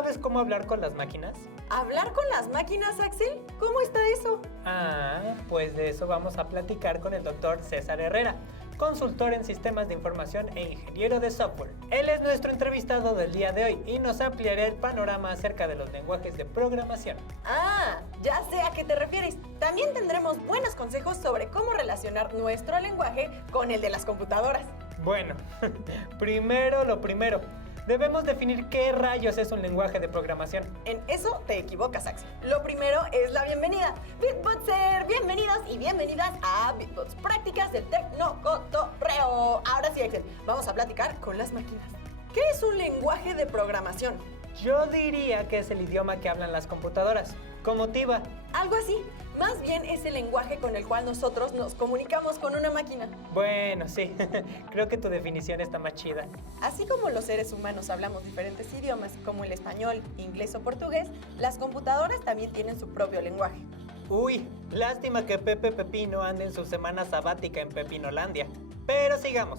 sabes cómo hablar con las máquinas? ¿Hablar con las máquinas, Axel? ¿Cómo está eso? Pues de eso vamos a platicar con el doctor César Herrera, consultor en sistemas de información e ingeniero de software. Él es nuestro entrevistado del día de hoy y nos ampliará el panorama acerca de los lenguajes de programación. Ya sé a qué te refieres. También tendremos buenos consejos sobre cómo relacionar nuestro lenguaje con el de las computadoras. Bueno, primero lo primero. Debemos definir qué rayos es un lenguaje de programación. En eso te equivocas, Axel. Lo primero es la bienvenida. Bitbotser, bienvenidos y bienvenidas a Bitbots, prácticas del tecnocotorreo. Ahora sí, Axel, vamos a platicar con las máquinas. ¿Qué es un lenguaje de programación? Yo diría que es el idioma que hablan las computadoras, como TIVA. Algo así. Más bien es el lenguaje con el cual nosotros nos comunicamos con una máquina. Bueno, sí, creo que tu definición está más chida. Así como los seres humanos hablamos diferentes idiomas, como el español, inglés o portugués, las computadoras también tienen su propio lenguaje. Uy, lástima que Pepe Pepino ande en su semana sabática en Pepinolandia. Pero sigamos.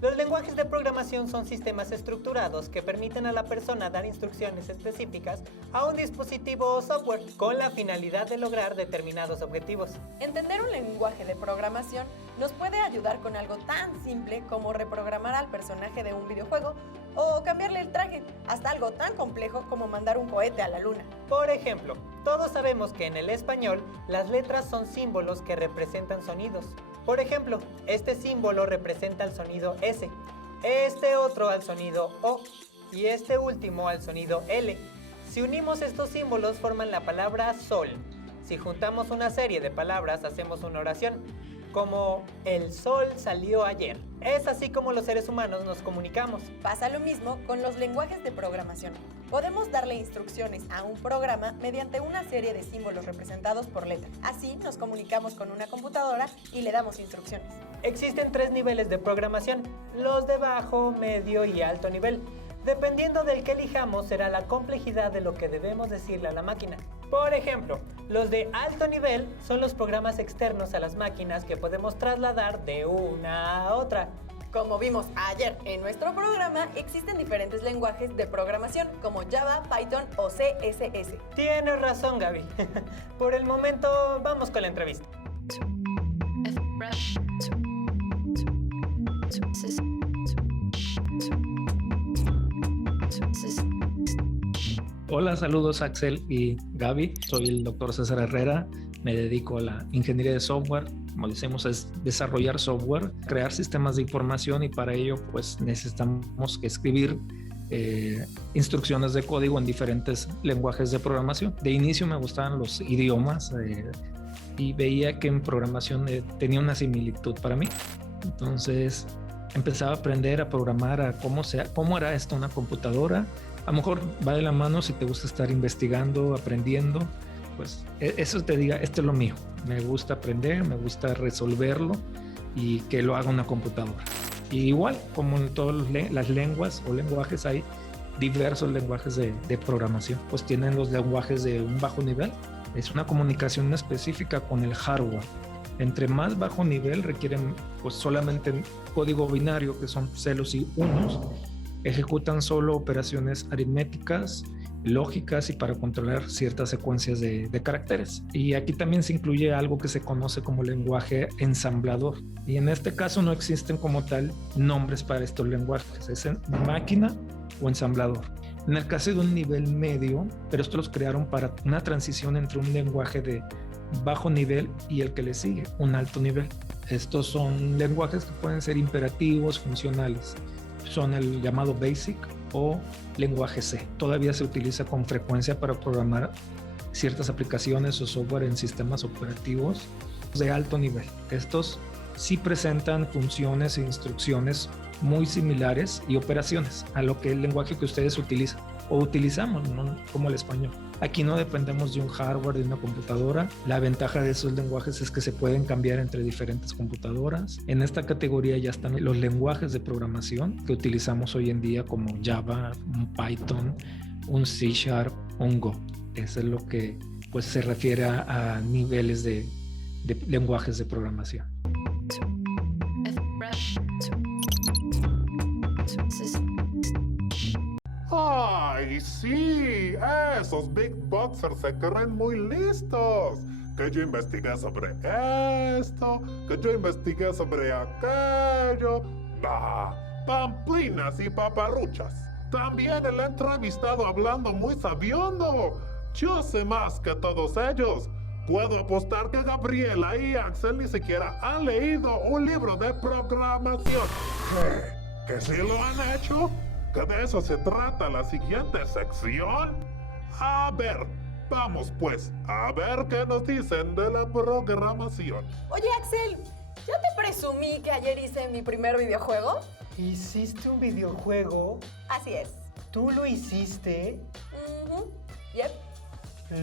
Los lenguajes de programación son sistemas estructurados que permiten a la persona dar instrucciones específicas a un dispositivo o software con la finalidad de lograr determinados objetivos. Entender un lenguaje de programación nos puede ayudar con algo tan simple como reprogramar al personaje de un videojuego o cambiarle el traje, hasta algo tan complejo como mandar un cohete a la luna. Por ejemplo, todos sabemos que en el español las letras son símbolos que representan sonidos. Por ejemplo, este símbolo representa el sonido S, este otro al sonido O y este último al sonido L. Si unimos estos símbolos forman la palabra sol. Si juntamos una serie de palabras hacemos una oración, como el sol salió ayer. Es así como los seres humanos nos comunicamos. Pasa lo mismo con los lenguajes de programación. Podemos darle instrucciones a un programa mediante una serie de símbolos representados por letras. Así nos comunicamos con una computadora y le damos instrucciones. Existen 3 niveles de programación, los de bajo, medio y alto nivel. Dependiendo del que elijamos será la complejidad de lo que debemos decirle a la máquina. Por ejemplo, los de alto nivel son los programas externos a las máquinas que podemos trasladar de una a otra. Como vimos ayer en nuestro programa, existen diferentes lenguajes de programación como Java, Python o CSS. Tienes razón, Gaby. Por el momento, vamos con la entrevista. Hola, saludos Axel y Gaby. Soy el doctor César Herrera. Me dedico a la ingeniería de software. Como decimos, es desarrollar software, crear sistemas de información y para ello pues necesitamos escribir instrucciones de código en diferentes lenguajes de programación. De inicio me gustaban los idiomas y veía que en programación tenía una similitud para mí. Entonces empezaba a aprender a programar, a cómo era esto una computadora. A lo mejor va de la mano si te gusta estar investigando, aprendiendo, pues eso te diga, esto es lo mío. Me gusta aprender, me gusta resolverlo y que lo haga una computadora. Y igual, como en todas las lenguas o lenguajes, hay diversos lenguajes de programación. Pues tienen los lenguajes de un bajo nivel. Es una comunicación específica con el hardware. Entre más bajo nivel requieren pues solamente código binario, que son ceros y unos. Ejecutan solo operaciones aritméticas, lógicas y para controlar ciertas secuencias de caracteres. Y aquí también se incluye algo que se conoce como lenguaje ensamblador. Y en este caso no existen como tal nombres para estos lenguajes, es máquina o ensamblador. En el caso de un nivel medio, pero estos los crearon para una transición entre un lenguaje de bajo nivel y el que le sigue, un alto nivel. Estos son lenguajes que pueden ser imperativos, funcionales. Son el llamado BASIC o lenguaje C. Todavía se utiliza con frecuencia para programar ciertas aplicaciones o software en sistemas operativos de alto nivel. Estos sí presentan funciones e instrucciones muy similares y operaciones a lo que es el lenguaje que ustedes utilizan o utilizamos, ¿no? Como el español. Aquí no dependemos de un hardware, de una computadora. La ventaja de esos lenguajes es que se pueden cambiar entre diferentes computadoras. En esta categoría ya están los lenguajes de programación que utilizamos hoy en día como Java, un Python, un C#, un Go. Eso es lo que pues, se refiere a niveles de lenguajes de programación. Ay, sí, esos Big Boxers se creen muy listos. Que yo investigué sobre esto, que yo investigué sobre aquello. Bah, pamplinas y paparruchas. También el he entrevistado hablando muy sabiondo. Yo sé más que todos ellos. Puedo apostar que Gabriela y Axel ni siquiera han leído un libro de programación. ¿Que sí lo han hecho? ¿Que de eso se trata la siguiente sección? A ver, vamos pues, a ver qué nos dicen de la programación. Oye, Axel, ¿ya te presumí que ayer hice mi primer videojuego? ¿Hiciste un videojuego? Así es. ¿Tú lo hiciste? Yep.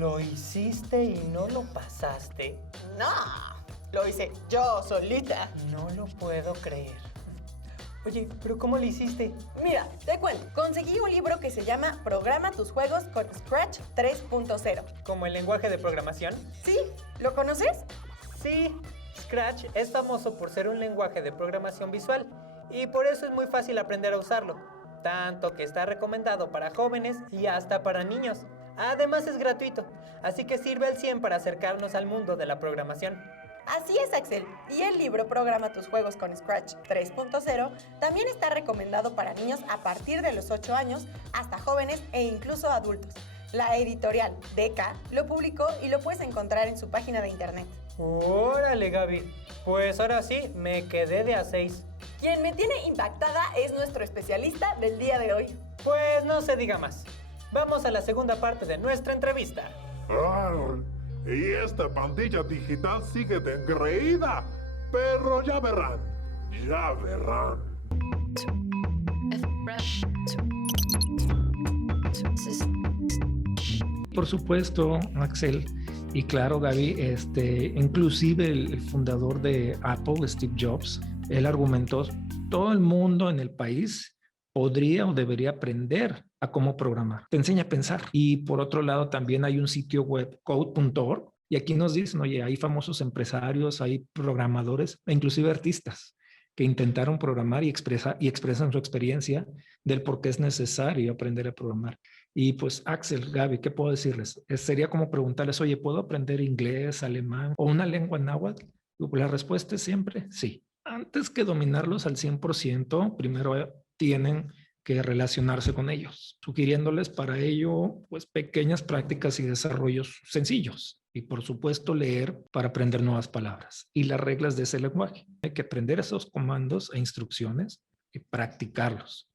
¿Lo hiciste y no lo pasaste? No, lo hice yo solita. No lo puedo creer. Oye, ¿pero cómo lo hiciste? Mira, te cuento. Conseguí un libro que se llama Programa tus juegos con Scratch 3.0. ¿Como el lenguaje de programación? ¿Sí? ¿Lo conoces? Sí, Scratch es famoso por ser un lenguaje de programación visual y por eso es muy fácil aprender a usarlo, tanto que está recomendado para jóvenes y hasta para niños. Además es gratuito, así que sirve al 100 para acercarnos al mundo de la programación. Así es, Axel. Y el libro Programa tus juegos con Scratch 3.0 también está recomendado para niños a partir de los 8 años hasta jóvenes e incluso adultos. La editorial DK lo publicó y lo puedes encontrar en su página de internet. ¡Órale, Gaby! Pues ahora sí, me quedé de a 6. Quien me tiene impactada es nuestro especialista del día de hoy. Pues no se diga más. Vamos a la segunda parte de nuestra entrevista. Y esta pandilla digital sigue de engreída, pero ya verán, ya verán. Por supuesto, Axel, y claro, Gaby, inclusive el fundador de Apple, Steve Jobs, él argumentó, todo el mundo en el país podría o debería aprender a cómo programar. Te enseña a pensar. Y por otro lado, también hay un sitio web, code.org, y aquí nos dicen, oye, hay famosos empresarios, hay programadores e inclusive artistas que intentaron programar y expresan su experiencia del por qué es necesario aprender a programar. Y pues, Axel, Gaby, ¿qué puedo decirles? Sería como preguntarles, oye, ¿puedo aprender inglés, alemán o una lengua náhuatl? La respuesta es siempre sí. Antes que dominarlos al 100%, primero tienen que relacionarse con ellos, sugiriéndoles para ello pues pequeñas prácticas y desarrollos sencillos. Y por supuesto leer para aprender nuevas palabras y las reglas de ese lenguaje. Hay que aprender esos comandos e instrucciones y practicarlos.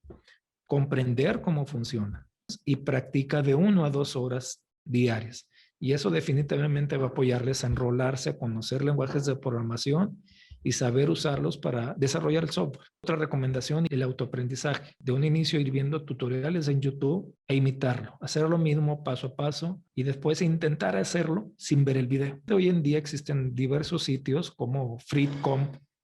Comprender cómo funciona y practica de 1 a 2 horas diarias. Y eso definitivamente va a apoyarles a enrolarse, a conocer lenguajes de programación y saber usarlos para desarrollar el software. Otra recomendación, el autoaprendizaje. De un inicio ir viendo tutoriales en YouTube e imitarlo. Hacer lo mismo paso a paso y después intentar hacerlo sin ver el video. Hoy en día existen diversos sitios como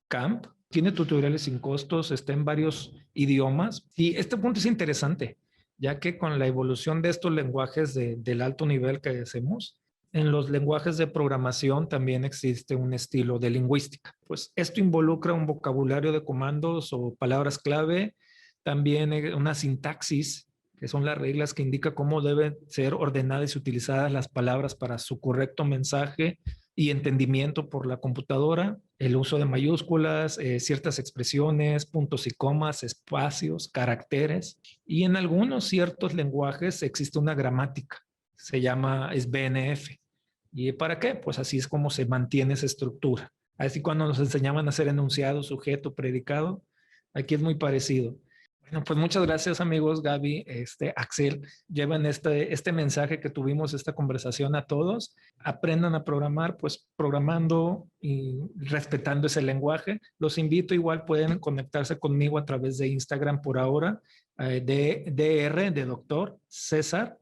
Camp. Tiene tutoriales sin costos, está en varios idiomas. Y este punto es interesante, ya que con la evolución de estos lenguajes del alto nivel que hacemos, en los lenguajes de programación también existe un estilo de lingüística. Pues esto involucra un vocabulario de comandos o palabras clave, también una sintaxis, que son las reglas que indican cómo deben ser ordenadas y utilizadas las palabras para su correcto mensaje y entendimiento por la computadora, el uso de mayúsculas, ciertas expresiones, puntos y comas, espacios, caracteres, y en algunos ciertos lenguajes existe una gramática, es BNF. ¿Y para qué? Pues así es como se mantiene esa estructura. Así cuando nos enseñaban a hacer enunciado, sujeto, predicado, aquí es muy parecido. Bueno, pues muchas gracias amigos, Gaby, Axel. Llevan este mensaje que tuvimos, esta conversación a todos. Aprendan a programar, pues programando y respetando ese lenguaje. Los invito, igual pueden conectarse conmigo a través de Instagram por ahora, DR de doctor César,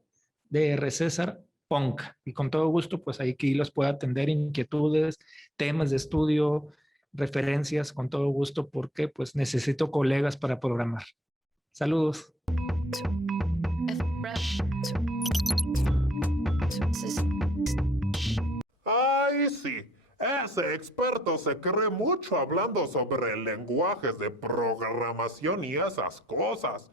DR César Ponca. Y con todo gusto, pues aquí los puedo atender, inquietudes, temas de estudio, referencias, con todo gusto, porque pues necesito colegas para programar. Saludos. Ay, sí, ese experto se cree mucho hablando sobre lenguajes de programación y esas cosas.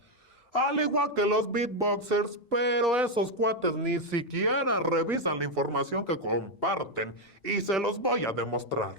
Al igual que los beatboxers, pero esos cuates ni siquiera revisan la información que comparten y se los voy a demostrar.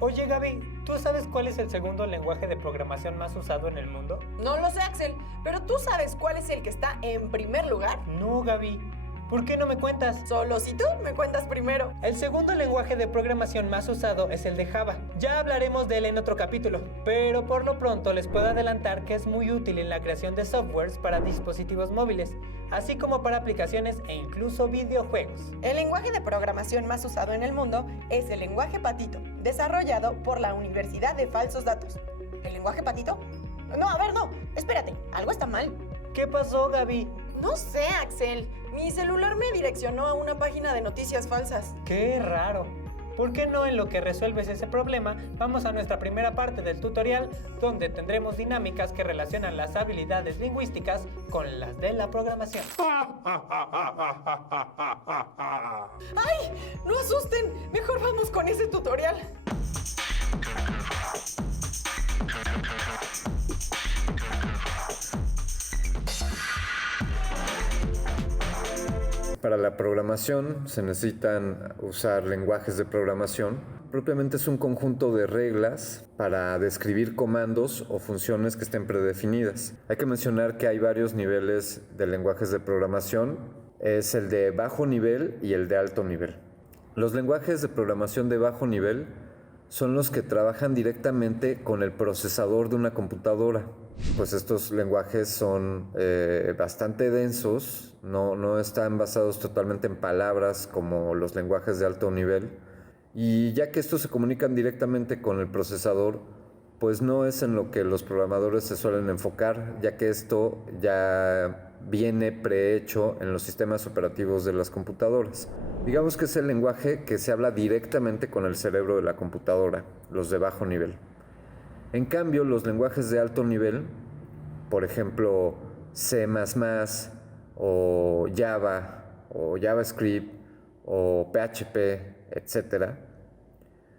Oye Gaby, ¿tú sabes cuál es el segundo lenguaje de programación más usado en el mundo? No lo sé, Axel, pero ¿tú sabes cuál es el que está en primer lugar? No, Gaby. ¿Por qué no me cuentas? Solo si tú me cuentas primero. El segundo lenguaje de programación más usado es el de Java. Ya hablaremos de él en otro capítulo, pero por lo pronto les puedo adelantar que es muy útil en la creación de softwares para dispositivos móviles, así como para aplicaciones e incluso videojuegos. El lenguaje de programación más usado en el mundo es el lenguaje Patito, desarrollado por la Universidad de Falsos Datos. ¿El lenguaje Patito? No, a ver, no. Espérate, algo está mal. ¿Qué pasó, Gaby? No sé, Axel. Mi celular me direccionó a una página de noticias falsas. Qué raro. ¿Por qué no en lo que resuelves ese problema vamos a nuestra primera parte del tutorial donde tendremos dinámicas que relacionan las habilidades lingüísticas con las de la programación? ¡Ay! ¡No asusten! Mejor vamos con ese tutorial. Para la programación se necesitan usar lenguajes de programación. Propiamente es un conjunto de reglas para describir comandos o funciones que estén predefinidas. Hay que mencionar que hay varios niveles de lenguajes de programación. Es el de bajo nivel y el de alto nivel. Los lenguajes de programación de bajo nivel son los que trabajan directamente con el procesador de una computadora. Pues estos lenguajes son bastante densos, no están basados totalmente en palabras como los lenguajes de alto nivel. Y ya que estos se comunican directamente con el procesador, pues no es en lo que los programadores se suelen enfocar, ya que esto ya viene prehecho en los sistemas operativos de las computadoras. Digamos que es el lenguaje que se habla directamente con el cerebro de la computadora, los de bajo nivel. En cambio, los lenguajes de alto nivel, por ejemplo, C++, o Java, o JavaScript, o PHP, etc.,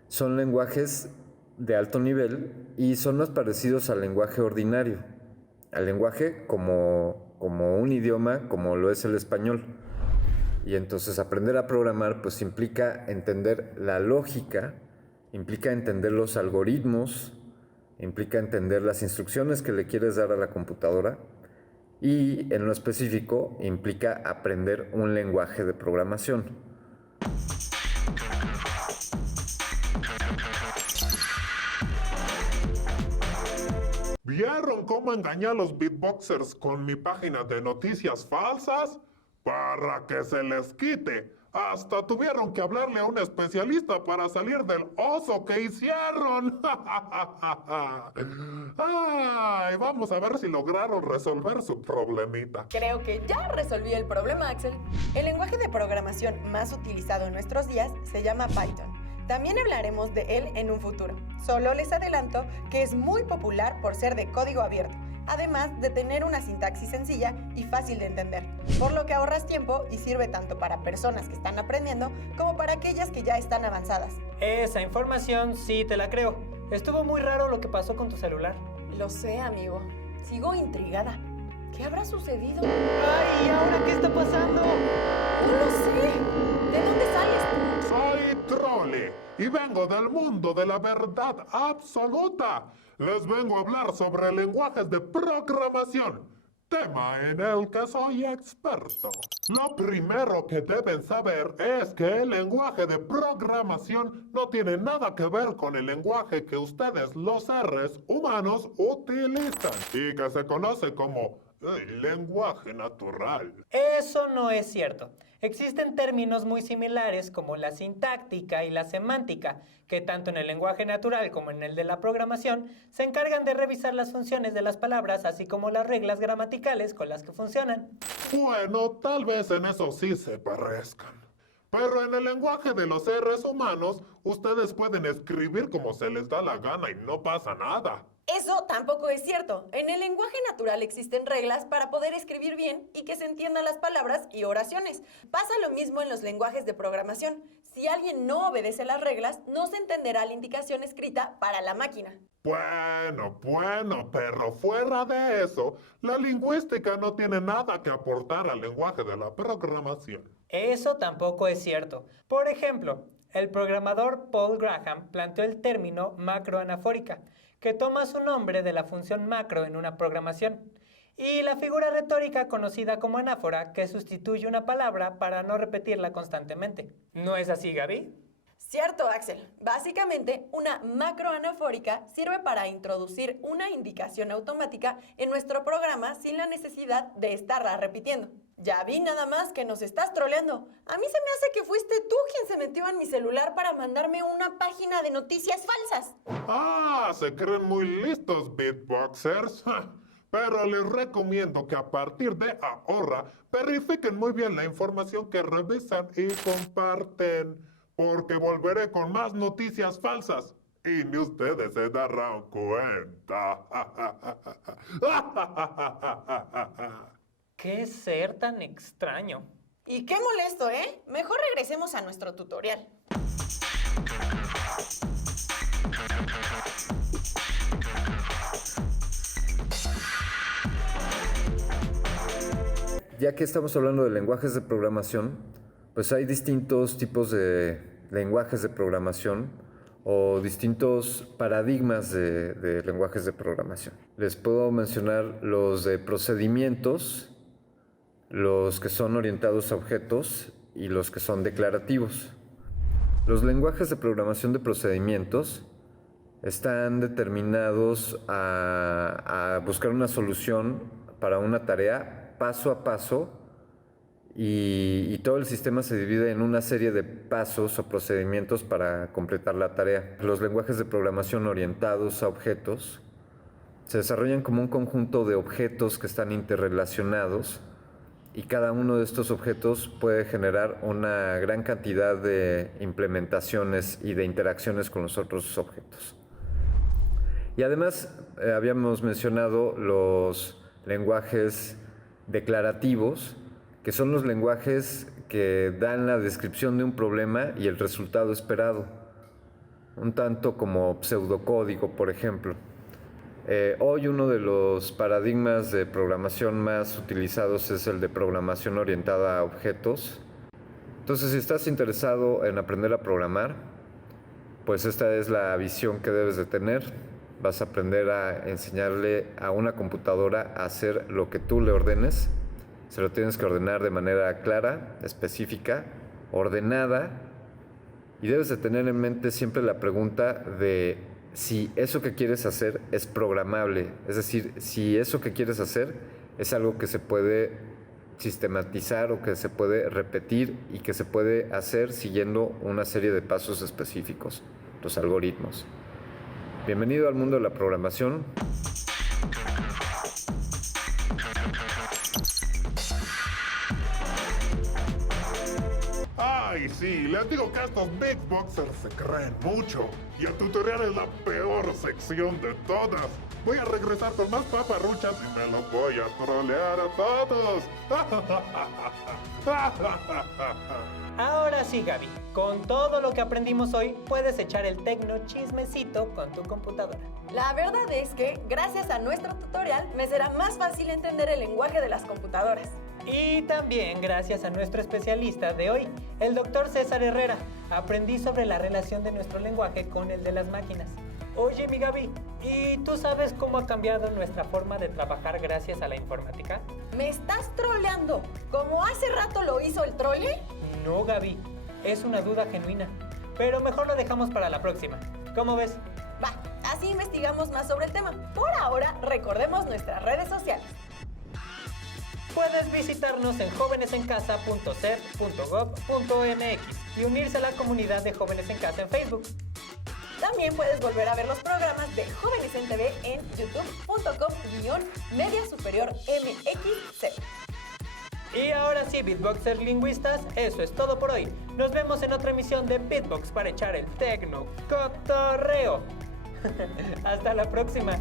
son lenguajes de alto nivel y son más parecidos al lenguaje ordinario, al lenguaje como un idioma, como lo es el español. Y entonces aprender a programar pues implica entender la lógica, implica entender los algoritmos, implica entender las instrucciones que le quieres dar a la computadora y en lo específico implica aprender un lenguaje de programación. ¿Vieron cómo engañé a los beatboxers con mi página de noticias falsas? Para que se les quite. Hasta tuvieron que hablarle a un especialista para salir del oso que hicieron. Ay, vamos a ver si lograron resolver su problemita. Creo que ya resolví el problema, Axel. El lenguaje de programación más utilizado en nuestros días se llama Python. También hablaremos de él en un futuro. Solo les adelanto que es muy popular por ser de código abierto, además de tener una sintaxis sencilla y fácil de entender, por lo que ahorras tiempo y sirve tanto para personas que están aprendiendo como para aquellas que ya están avanzadas. Esa información sí te la creo. Estuvo muy raro lo que pasó con tu celular. Lo sé, amigo. Sigo intrigada. ¿Qué habrá sucedido? ¡Ay! ¿Y ahora qué está pasando? No lo sé. ¿De dónde sales? Soy Trolli y vengo del mundo de la verdad absoluta. Les vengo a hablar sobre lenguajes de programación, tema en el que soy experto. Lo primero que deben saber es que el lenguaje de programación no tiene nada que ver con el lenguaje que ustedes, los seres humanos, utilizan y que se conoce como el lenguaje natural. Eso no es cierto. Existen términos muy similares como la sintáctica y la semántica, que tanto en el lenguaje natural como en el de la programación se encargan de revisar las funciones de las palabras, así como las reglas gramaticales con las que funcionan. Bueno, tal vez en eso sí se parezcan. Pero en el lenguaje de los seres humanos, ustedes pueden escribir como se les da la gana y no pasa nada. Eso tampoco es cierto. En el lenguaje natural existen reglas para poder escribir bien y que se entiendan las palabras y oraciones. Pasa lo mismo en los lenguajes de programación. Si alguien no obedece las reglas, no se entenderá la indicación escrita para la máquina. Bueno, pero fuera de eso, la lingüística no tiene nada que aportar al lenguaje de la programación. Eso tampoco es cierto. Por ejemplo, el programador Paul Graham planteó el término macroanafórica, que toma su nombre de la función macro en una programación, y la figura retórica conocida como anáfora, que sustituye una palabra para no repetirla constantemente. ¿No es así, Gaby? Cierto, Axel. Básicamente, una macroanafórica sirve para introducir una indicación automática en nuestro programa sin la necesidad de estarla repitiendo. Ya vi nada más que nos estás troleando. A mí se me hace que fuiste tú quien se metió en mi celular para mandarme una página de noticias falsas. Se creen muy listos, beatboxers. Pero les recomiendo que a partir de ahora verifiquen muy bien la información que revisan y comparten, porque volveré con más noticias falsas y ni ustedes se darán cuenta. ¡Qué ser tan extraño! Y qué molesto, ¿eh? Mejor regresemos a nuestro tutorial. Ya que estamos hablando de lenguajes de programación, pues hay distintos tipos de lenguajes de programación o distintos paradigmas de lenguajes de programación. Les puedo mencionar los de procedimientos, los que son orientados a objetos y los que son declarativos. Los lenguajes de programación de procedimientos están determinados a buscar una solución para una tarea paso a paso y todo el sistema se divide en una serie de pasos o procedimientos para completar la tarea. Los lenguajes de programación orientados a objetos se desarrollan como un conjunto de objetos que están interrelacionados y cada uno de estos objetos puede generar una gran cantidad de implementaciones y de interacciones con los otros objetos. Y además habíamos mencionado los lenguajes declarativos, que son los lenguajes que dan la descripción de un problema y el resultado esperado, un tanto como pseudocódigo, por ejemplo. Hoy uno de los paradigmas de programación más utilizados es el de programación orientada a objetos. Entonces, si estás interesado en aprender a programar, pues esta es la visión que debes de tener. Vas a aprender a enseñarle a una computadora a hacer lo que tú le ordenes. Se lo tienes que ordenar de manera clara, específica, ordenada, y debes de tener en mente siempre la pregunta de si eso que quieres hacer es programable, es decir, si eso que quieres hacer es algo que se puede sistematizar o que se puede repetir y que se puede hacer siguiendo una serie de pasos específicos, los algoritmos. Bienvenido al mundo de la programación. Ay, sí, les digo que estos beatboxers se creen mucho. Y el tutorial es la peor sección de todas. Voy a regresar con más paparruchas y me los voy a trolear a todos. Ahora sí, Gaby, con todo lo que aprendimos hoy, puedes echar el tecno chismecito con tu computadora. La verdad es que, gracias a nuestro tutorial, me será más fácil entender el lenguaje de las computadoras. Y también gracias a nuestro especialista de hoy, el doctor César Herrera, aprendí sobre la relación de nuestro lenguaje con el de las máquinas. Oye, mi Gaby, ¿y tú sabes cómo ha cambiado nuestra forma de trabajar gracias a la informática? ¿Me estás troleando? ¿Como hace rato lo hizo el trole? No, Gaby, es una duda genuina, pero mejor lo dejamos para la próxima. ¿Cómo ves? Va, así investigamos más sobre el tema. Por ahora, recordemos nuestras redes sociales. Puedes visitarnos en jovenesencasa.cep.gov.mx y unirse a la comunidad de Jóvenes en Casa en Facebook. También puedes volver a ver los programas de Jóvenes en TV en youtube.com/Media Superior MXC. Y ahora sí, beatboxers lingüistas, eso es todo por hoy. Nos vemos en otra emisión de Beatbox para echar el tecno cotorreo. Hasta la próxima.